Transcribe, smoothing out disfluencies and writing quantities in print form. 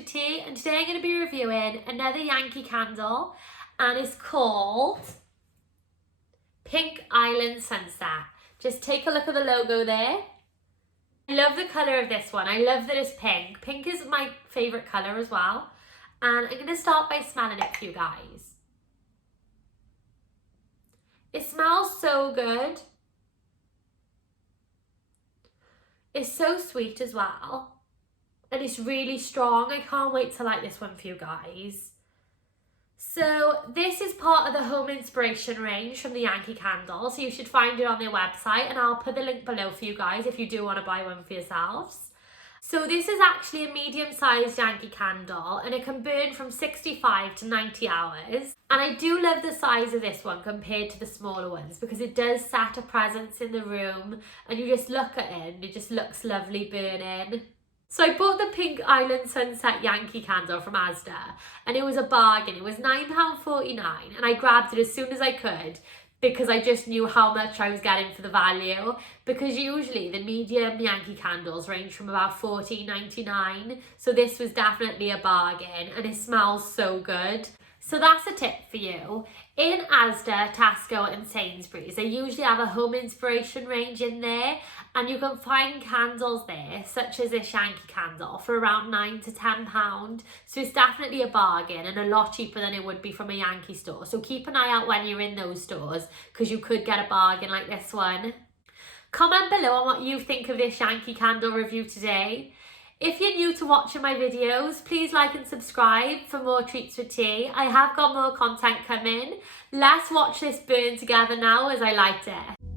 treatswithT, and today I'm going to be reviewing another Yankee candle, and it's called Pink Island Sunset. Just take a look at the logo there. I love the colour of this one. I love that it's pink. Pink is my favourite colour as well. And I'm going to start by smelling it for you guys. It smells so good. It's so sweet as well. And it's really strong. I can't wait to light this one for you guys. So this is part of the home inspiration range from the Yankee candle. So you should find it on their website, and I'll put the link below for you guys if you do want to buy one for yourselves. So this is actually a medium-sized Yankee candle, and it can burn from 65 to 90 hours. And I do love the size of this one compared to the smaller ones because it does set a presence in the room, and you just look at it and it just looks lovely burning. So I bought the Pink Island Sunset Yankee candle from Asda, and it was a bargain. It was £9.49, and I grabbed it as soon as I could because I just knew how much I was getting for the value, because usually the medium Yankee candles range from about $14.99, so this was definitely a bargain, and it smells so good. So that's a tip for you. In Asda, Tesco and Sainsbury's, they usually have a home inspiration range in there, and you can find candles there, such as this Yankee candle, for around £9 to £10. So it's definitely a bargain and a lot cheaper than it would be from a Yankee store. So keep an eye out when you're in those stores, because you could get a bargain like this one. Comment below on what you think of this Yankee candle review today. If you're new to watching my videos, please like and subscribe for more treats with tea. I have got more content coming. Let's watch this burn together now as I light it.